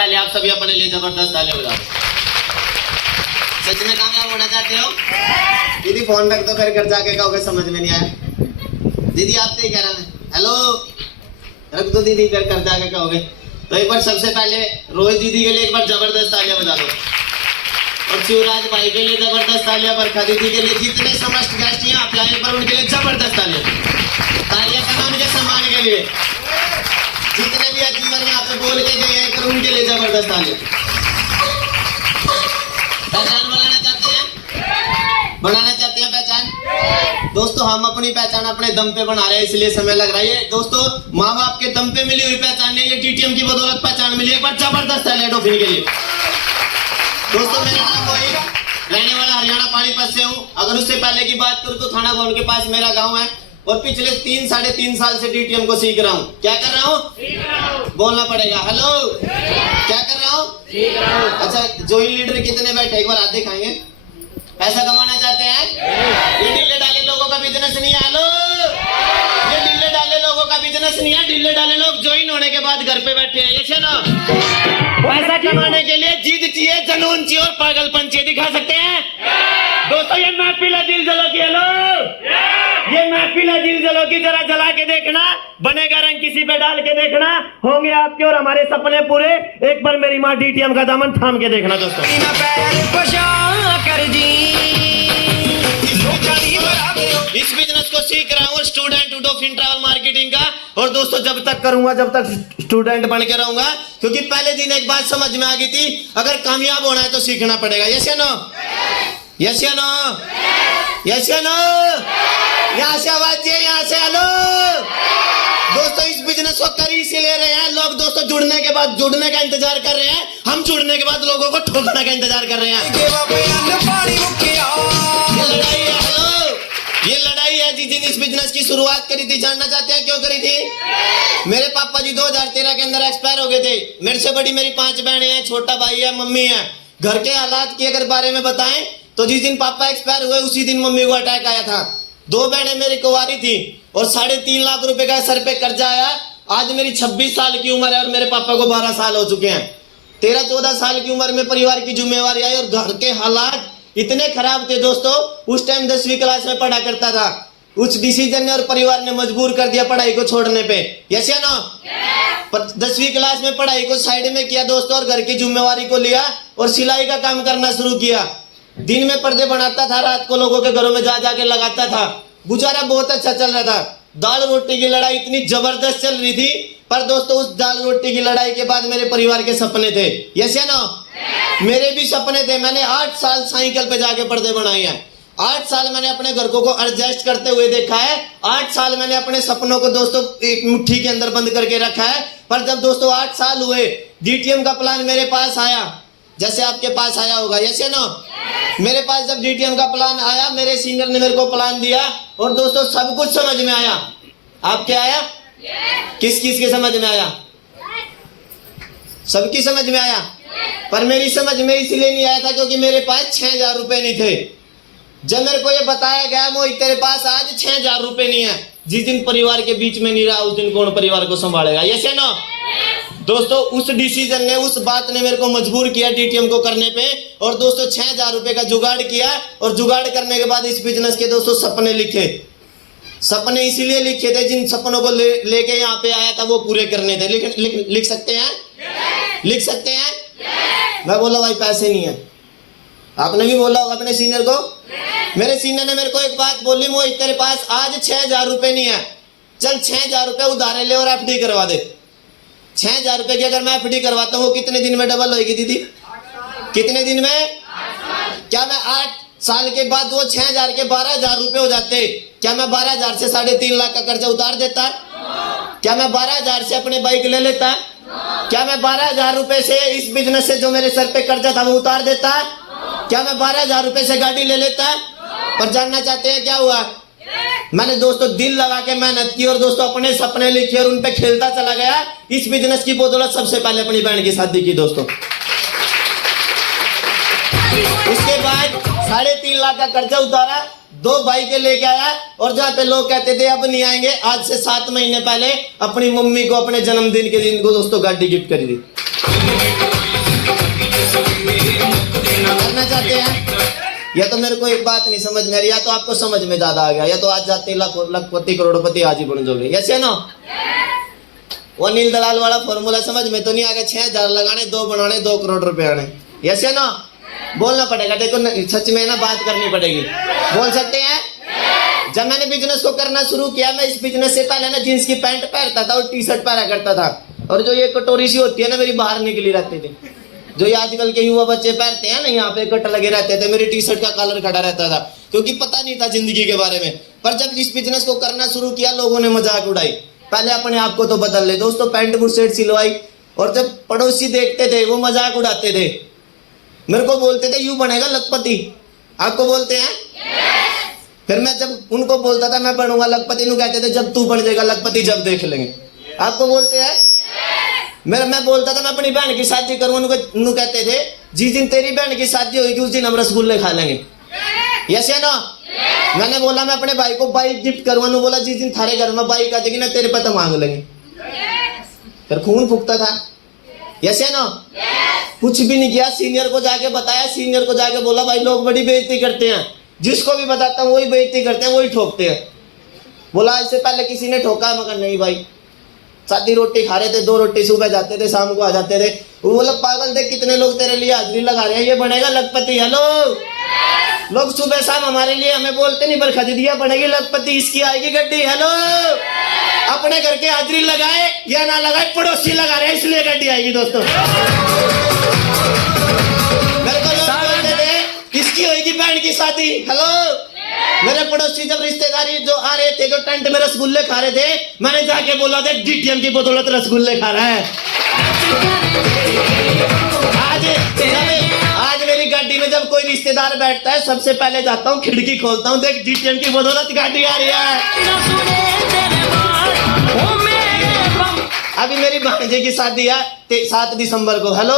पहले आप सभी अपने लिए जबरदस्त ताली बजाओ। सच में कामयाब होना चाहते हो? दीदी फोन रख दो, फिर घर जाके कहोगे समझ में नहीं आया। दीदी आप तो ही कह रहा है हेलो, रख दो दीदी, फिर घर जाके कहोगे। तो एक बार सबसे पहले रोहित दीदी के लिए एक बार जबरदस्त तालियां बजा दो, और शिवराज भाई के लिए जबरदस्त तालियां, बरखा दीदी के लिए, जितने समस्त गेस्ट यहाँ पे आए पर उनके लिए जबरदस्त तालियां करना, उनके सम्मान के लिए। जितने भी जीवन में यहाँ पे बोल के गए हैं उनके लिए जबरदस्त तालियां। पहचान बनाना चाहते हैं पहचान। दोस्तों हम अपनी पहचान अपने दम पे बना रहे हैं, इसलिए समय लग रहा है। दोस्तों माँ बाप के दम पे मिली हुई पहचान नहीं, ये डीटीएम की बदौलत पहचान मिली। एक बार जबरदस्त है डॉफिन के लिए। दोस्तों मेरा नाम वही, रहने वाला हरियाणा पानीपत से हूँ। अगर उससे पहले की बात करूँ तो थाना गोंड के पास मेरा गाँव है, और पिछले 3-3.5 साल से डीटीएम को सीख रहा हूँ। क्या कर रहा हूँ? बोलना पड़ेगा हेलो। क्या कर रहा हूँ? अच्छा जोइन लीडर कितने बैठे एक बार हाथ दिखाएंगे? पैसा कमाना चाहते हैं? ये ढीले डाले लोगों का बिजनेस नहीं है। हेलो, ये ढीले डाले लोगों का बिजनेस नहीं है। ढीले डाले लोग ज्वाइन होने के बाद घर पे बैठे हैं, ये ना। पैसा कमाने के लिए जीत चाहिए, जुनून चाहिए और पागलपन चाहिए। दिखा सकते हैं दोस्तों? ये महफिल है दिल जलो की। हेलो, ये महफिल है दिल जलो की। जरा जला के देखना, बनेगा रंग किसी पे डाल के देखना, होंगे आपके और हमारे सपने पूरे। एक बार मेरी माँ डीटीएम का दामन थाम के देखना दोस्तों। इस बिजनेस को सीख रहा हूँ, स्टूडेंट डॉफिन ट्रैवल मार्केटिंग का। और दोस्तों जब तक करूंगा, जब तक स्टूडेंट बन के रहूंगा, क्योंकि पहले दिन एक बात समझ में आ गई थी, अगर कामयाब होना है तो सीखना पड़ेगा। यस या नो? यस या नो? यस या नो? यहाँ से आवाज है, यहाँ से हेलो। दोस्तों इस बिजनेस को कर इसीलिए रहे हैं लोग। दोस्तों जुड़ने के बाद जुड़ने का इंतजार कर रहे हैं, हम जुड़ने के बाद लोगों को ठोकने का इंतजार कर रहे हैं। ये लड़ाई है जिन इस बिजनेस की शुरुआत करी थी। जानना चाहते हैं क्यों करी थी? मेरे पापा जी 2013 के अंदर एक्सपायर हो गए थे। मेरे से बड़ी मेरी 5 बहनें हैं, छोटा भाई है, मम्मी है। घर के हालात की अगर बारे में बताएं तो जिस दिन पापा एक्सपायर हुए उसी दिन मम्मी को अटैक आया था। 2 बहनें मेरी कुंवारी थी और 3.5 लाख रुपए का सर पे कर्जा आया। आज मेरी 26 साल की उम्र है और मेरे पापा को 12 साल हो चुके हैं। 13-14 साल की उम्र में परिवार की जिम्मेवारी आई और घर के हालात इतने खराब थे दोस्तों। उस टाइम 10वीं क्लास में पढ़ा करता था। उस डिसीजन ने और परिवार ने मजबूर कर दिया पढ़ाई को छोड़ने पे। यस या नो? 10वीं क्लास में पढ़ाई को साइड में किया दोस्तों, और घर की जिम्मेवारी को लिया और सिलाई का काम करना शुरू किया। दिन में पर्दे बनाता था, रात को लोगों के घरों में जा जाके लगाता था। गुजारा बहुत अच्छा चल रहा था। दाल रोटी की लड़ाई इतनी जबरदस्त चल रही थी, पर दोस्तों उस दाल रोटी की लड़ाई के बाद मेरे परिवार के सपने थे। यस या नो? मेरे भी सपने थे। मैंने 8 साल साइकिल पे जाके पर्दे बनाए हैं। 8 साल मैंने अपने घर को एडजस्ट करते हुए देखा है। 8 साल मैंने अपने सपनों को दोस्तों एक मुट्ठी के अंदर बंद करके रखा है। पर जब दोस्तों 8 साल हुए, डीटीएम का प्लान मेरे पास आया, जैसे आपके पास आया होगा। यस या नो? मेरे पास जब डीटीएम का प्लान आया, मेरे सीनियर ने मेरे को प्लान दिया और दोस्तों सब कुछ समझ में आया। आपके आया? किस किस के समझ में आया? सबकी समझ में आया। पर मेरी समझ में इसलिए नहीं आया था क्योंकि मेरे पास 6,000 रुपए नहीं थे। जब मेरे को ये बताया गया मोहित तेरे पास आज 6,000 रुपए नहीं है, जिस दिन परिवार के बीच में नहीं रहा उस दिन कौन परिवार को संभालेगा? यस या नो? दोस्तों उस डिसीजन ने, उस बात ने मेरे को मजबूर किया डीटीएम को करने पे। और दोस्तों 6,000 रुपए का जुगाड़ किया, और जुगाड़ करने के बाद इस बिजनेस के दोस्तों सपने लिखे। सपने इसीलिए लिखे थे, जिन सपनों को लेके यहाँ पे आया था वो पूरे करने थे। लिख सकते हैं? लिख सकते हैं? मैं बोला भाई पैसे नहीं है। आपने भी बोला होगा अपने सीनियर को। मेरे सीनियर ने मेरे को एक बात बोली, मोहित तेरे पास आज 6,000 रुपए नहीं है, चल 6,000 रुपए उधारे ले और एफडी करवा दे। 6,000 रुपए की अगर मैं एफडी करवाता हूँ कितने दिन में डबल होगी दीदी? कितने दिन में? क्या मैं 8 साल के बाद वो 6,000 के 12,000 रुपए हो जाते? क्या मैं 12,000 से 3.5 लाख का कर्जा उतार देता? क्या मैं 12,000 से अपने बाइक ले लेता? क्या मैं 12,000 रुपए से इस बिजनेस से जो मेरे सर पे कर्जा था वो उतार देता? क्या मैं 12,000 रुपए से गाड़ी ले लेता? पर जानना चाहते हैं क्या हुआ? मैंने दोस्तों दिल लगा के मेहनत की और दोस्तों अपने सपने लिखे और उन पे खेलता चला गया। इस बिजनेस की बदौलत सबसे पहले अपनी बहन की शादी की दोस्तों। उसके बाद 3.5 लाख का कर्जा उतारा, 2 बाइकें लेके आया, और जहाँ पे लोग कहते थे अब नहीं आएंगे, आज से 7 महीने पहले अपनी मम्मी को अपने जन्मदिन के दिन को दोस्तों गाड़ी गिफ्ट करी थी। या तो मेरे को एक बात नहीं समझ में आ रही, या तो आपको समझ में ज्यादा आ गया, या तो आज जाते लखपति करोड़पति आज ही बन जाओगे। यस या नो? वो नील दलाल वाला फॉर्मूला समझ में तो नहीं आ गया? 6,000 लगाने, 2 बनाने, 2 करोड़ रुपए आने। यस या नो? बोलना पड़ेगा, देखो सच में ना बात करनी पड़ेगी। बोल सकते हैं? जब मैंने बिजनेस को करना शुरू किया, मैं इस बिजनेस से पहले ना जींस की पैंट पहनता था और टी शर्ट पहना करता था, और जो ये कटोरी सी होती है ना मेरी बाहर निकली रहती थी, जो ये आजकल के युवा बच्चे पहनते हैं ना, यहाँ पे कट लगे रहते थे, मेरी टी शर्ट का कलर खड़ा रहता था, क्योंकि पता नहीं था जिंदगी के बारे में। पर जब इस बिजनेस को करना शुरू किया, लोगों ने मजाक उड़ाई। पहले अपने आप को तो बदल ले दोस्तों, पैंट बुट शर्ट सिलवाई, और जब पड़ोसी देखते थे वो मजाक उड़ाते थे, मेरे को बोलते थे यूं बनेगा लखपति। आपको बोलते हैं? फिर मैं जब उनको बोलता था मैं बनूंगा लखपति, नु कहते थे जब तू बन जाएगा लखपति जब देख लेंगे। आपको बोलते हैं? मैं बोलता था मैं अपनी बहन की शादी करूंगा, नु कहते थे जिस दिन तेरी बहन की शादी होगी उस दिन हम रसगुल्ले खा लेंगे। यस या नो? मैंने बोला मैं अपने भाई को बाइक गिफ्ट करूंगा, नु बोला जिस दिन थारे घर में बाइक आ जाएगी ना तेरे पे तो मांग लेंगे। फिर खून फूकता था। यस या नो? कुछ भी नहीं किया, सीनियर को जाके बताया, सीनियर को जाके बोला भाई लोग बड़ी बेइज्जती करते हैं, जिसको भी बताता हूँ वही बेइज्जती करते हैं, वही ठोकते हैं। बोला इससे पहले किसी ने ठोका? मगर नहीं भाई, सादी रोटी खा रहे थे, 2 रोटी सुबह जाते थे शाम को आ जाते थे। वो बोला पागल देख कितने लोग तेरे लिए हाजिरी लगा रहे हैं, ये बनेगा लखपति। हेलो, लोग सुबह शाम हमारे लिए हमें बोलते नहीं पर खरीदिया बनेगी लखपति, इसकी आएगी गड्डी। हेलो, अपने घर के हाजिरी लगाए या ना लगाए, पड़ोसी लगा रहे हैं इसलिए गड्डी आएगी। दोस्तों मेरे को लोग बोलते थे इसकी होगी बहन की शादी। हेलो, मेरे पड़ोसी जब रिश्तेदारी जो आ रहे थे, जो टेंट में रसगुल्ले खा रहे थे, मैंने जाके बोला था डीटीएम की बदौलत रसगुल्ले खा रहा है। आज मेरी गाड़ी में जब कोई रिश्तेदार बैठता है, सबसे पहले जाता हूँ खिड़की खोलता हूँ, देख डीटीएम की बदौलत गाड़ी आ रही है। अभी मेरी भांजे की शादी है 7 दिसंबर को। हेलो,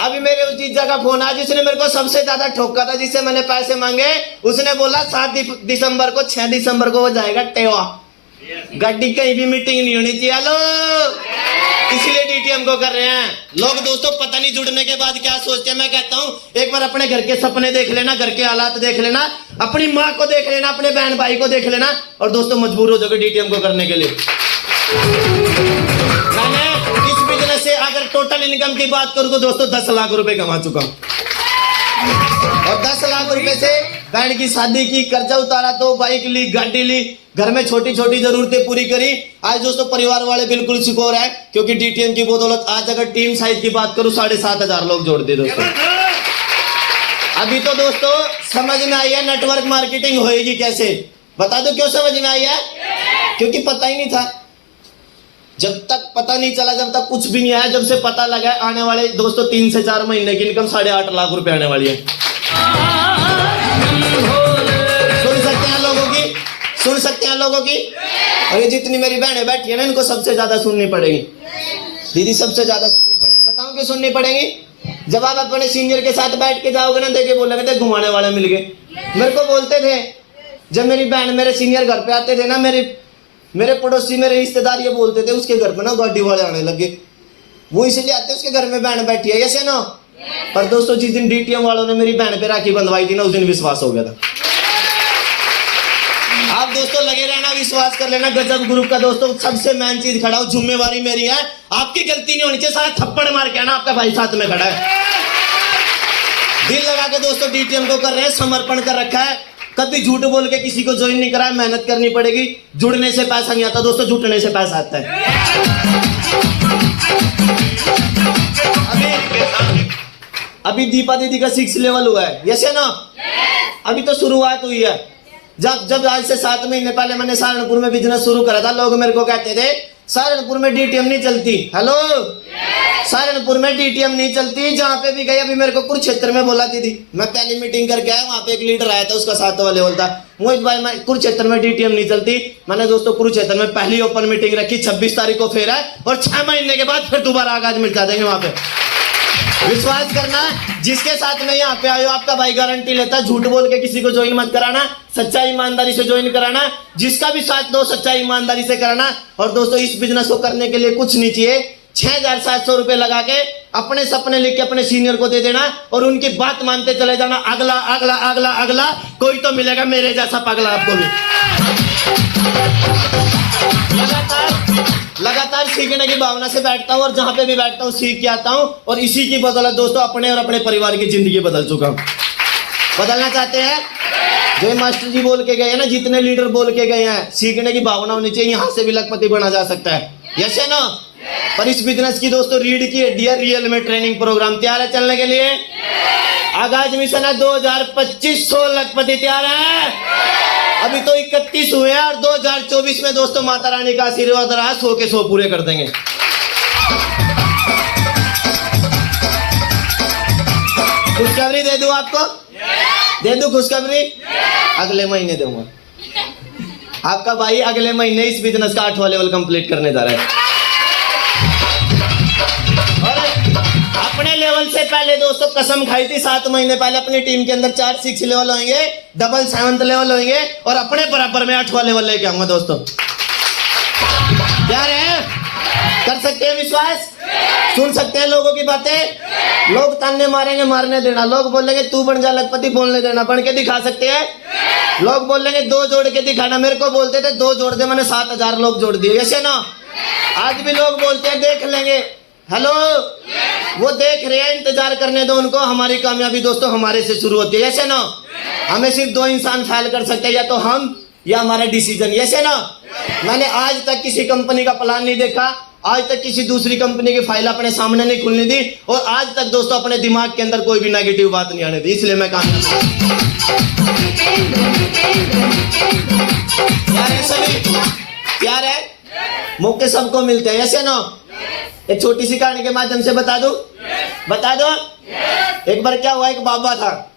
अभी मेरे उस जीजा का फोन आया जिसने मेरे को सबसे ज्यादा ठोका था, जिससे मैंने पैसे मांगे, उसने बोला 7 दिसंबर को 6 दिसंबर को वो जाएगा टेवा। गाड़ी कहीं भी मीटिंग नहीं होनी चाहिए। हेलो, इसलिए डीटीएम को कर रहे हैं लोग। दोस्तों पता नहीं जुड़ने के बाद क्या सोचते हैं। मैं कहता हूँ एक बार अपने घर के सपने देख लेना, घर के हालात देख लेना, अपनी माँ को देख लेना, अपने बहन भाई को देख लेना, और दोस्तों मजबूर हो जाओगे डीटीएम को करने के लिए। मैंने इस बिजनेस से अगर टोटल इनकम की बात करूं तो दोस्तों 10 लाख रुपए कमा चुका हूं, और 10 लाख रुपए से बहन की शादी की, कर्जा उतारा, 2 बाइक ली, गाड़ी ली, घर में छोटी छोटी जरूरतें पूरी करी। आज दोस्तों परिवार वाले बिल्कुल सिकोर है, क्योंकि डीटीएम की बदौलत आज अगर टीम साइज की बात करूं 7,500 लोग जोड़ दे दोस्तों। अभी तो दोस्तों समझ में आई है नेटवर्क मार्केटिंग होएगी कैसे। बता दो क्यों समझ में आई है? क्योंकि पता ही नहीं था। जब तक पता नहीं चला, जब तक कुछ भी नहीं आया, जब से पता लगा आने वाले दोस्तों 3 से 4 महीने की इनकम 8.5 लाख रुपए आने वाली है। सुन सकते हैं लोगों की, सुन सकते हैं लोगों की। और ये जितनी मेरी बहनें बैठी है ना, इनको सबसे ज्यादा सुननी पड़ेगी। दीदी सबसे ज्यादा सुननी पड़ेगी। बताऊं क्यों सुननी पड़ेगी? जब आप अपने सीनियर के साथ बैठ के जाओगे ना, देखे बोलेंगे देख घुमाने वाले मिल गए। मेरे को बोलते थे जब मेरी बहन मेरे सीनियर घर पे आते थे ना, मेरे पड़ोसी मेरे रिश्तेदार ये बोलते थे उसके घर पे ना गाड़ी वाले आने लगे, वो इसलिए आते उसके घर में बहन बैठी है। ऐसे ना। पर दोस्तों जिस दिन डीटीएम वालों ने मेरी बहन पे राखी बंधवाई थी ना, उस दिन विश्वास हो गया था। आप दोस्तों लगे रहना, विश्वास कर लेना। गजब ग्रुप का दोस्तों सबसे मेन चीज खड़ा हो, जिम्मेवारी मेरी है, आपकी गलती नहीं होनी चाहिए। सारा थप्पड़ मार के आना, आपका भाई साथ में खड़ा है। दिल लगा के दोस्तों डीटीएम को कर रहे हैं, समर्पण कर रखा है। कभी झूठ बोल के किसी को ज्वाइन नहीं करा है। मेहनत करनी पड़ेगी। जुड़ने से पैसा नहीं आता दोस्तों, जुटने से पैसा आता है। अभी दीपा दीदी का 6 लेवल हुआ है। यस या नो? अभी तो शुरुआत हुई है। जब आज से 7 महीने पहले मैंने सहारनपुर में बिजनेस शुरू करा था, लोग मेरे को कहते थे सहारनपुर में डीटीएम नहीं चलती। हेलो, सहारनपुर में डीटीएम नहीं चलती। जहां पे भी गई, अभी मेरे को कुरुक्षेत्र में बोला दीदी, मैं पहली मीटिंग करके आया, वहां पे एक लीडर आया था, उसका 7वां लेवल था। मोहित भाई मैं कुरुक्षेत्र में डीटीएम नहीं चलती। मैंने दोस्तों कुरुक्षेत्र में पहली ओपन मीटिंग रखी, 26 तारीख को फेरा है, और 6 महीने के बाद फिर दोबारा आगाज मिटा देंगे वहां पे। विश्वास करना, जिसके साथ में यहाँ पे आयो आपका भाई गारंटी लेता है, झूठ बोल के किसी को ज्वाइन मत कराना, सच्चाई ईमानदारी से ज्वाइन कराना। जिसका भी साथ दो सच्चाई ईमानदारी से कराना। और दोस्तों इस बिजनेस को करने के लिए कुछ नहीं चाहिए, 6,700 रुपए लगा के अपने सपने लिख के अपने सीनियर को दे देना और उनकी बात मानते चले जाना। अगला अगला अगला अगला कोई तो मिलेगा मेरे जैसा पगला आपको भी। लगातार सीखने की भावना से बैठता हूँ और जहां पे भी बैठता हूँ सीख के आता हूँ और इसी की बदौलत दोस्तों अपने और अपने परिवार की जिंदगी बदल चुका हूँ। बदलना चाहते हैं? जो मास्टर जी बोल के गए हैं ना, जितने लीडर बोल के गए हैं, सीखने की भावना होनी चाहिए, यहाँ से भी लखपति बना जा सकता है। यस है ना? पर इस बिजनेस की दोस्तों रीड की डियर रियल में ट्रेनिंग प्रोग्राम तैयार है चलने के लिए। आगाज मिशन है 2025 100 लखपति तैयार है। अभी तो 31 हुए हैं और 2024 में दोस्तों माता रानी का आशीर्वाद रहा, 100 के 100 पूरे कर देंगे। खुशखबरी दे दूं आपको? दे दूं खुशखबरी? अगले महीने दूंगा। आपका भाई अगले महीने इस बिजनेस का 8वां लेवल कंप्लीट करने जा रहा है। और अपने लेवल से पहले दोस्तों कसम खाई थी 7 महीने पहले अपनी टीम के अंदर 4 6 लेवल होंगे, डबल 7th लेवल होंगे और अपने बराबर में 8वां लेवल लेके आऊंगा दोस्तों। क्या है? कर सकते हैं विश्वास? सुन सकते हैं लोगों की बातें? लोग ताने मारेंगे, मारने देना। लोग बोलेंगे तू बन जा लखपति, बोलने देना। बन के दिखा सकते हैं? लोग बोलेंगे 2 जोड़ के दिखाना। मेरे को बोलते थे 2 जोड़ दे, मैंने 7000 लोग जोड़ दिए। ऐसे ना आज भी लोग बोलते हैं देख लेंगे। हेलो, वो देख रहे हैं, इंतजार करने दो उनको। हमारी कामयाबी दोस्तों हमारे से शुरू होती है। ऐसे ना हमें सिर्फ 2 इंसान फेल कर सकते हैं, या तो हम या हमारा डिसीजन। ऐसे ना मैंने आज तक किसी कंपनी का प्लान नहीं देखा, आज तक किसी दूसरी कंपनी की फाइल अपने सामने नहीं खुलने दी और आज तक दोस्तों अपने दिमाग के अंदर कोई भी नेगेटिव बात नहीं आने दी। इसलिए मैं कामयाब हूं। प्यार है सभी? प्यार है? मौके सबको मिलते हैं। ऐसे ना एक छोटी सी कहानी के माध्यम से बता दो। एक बार क्या हुआ, एक बाबा था।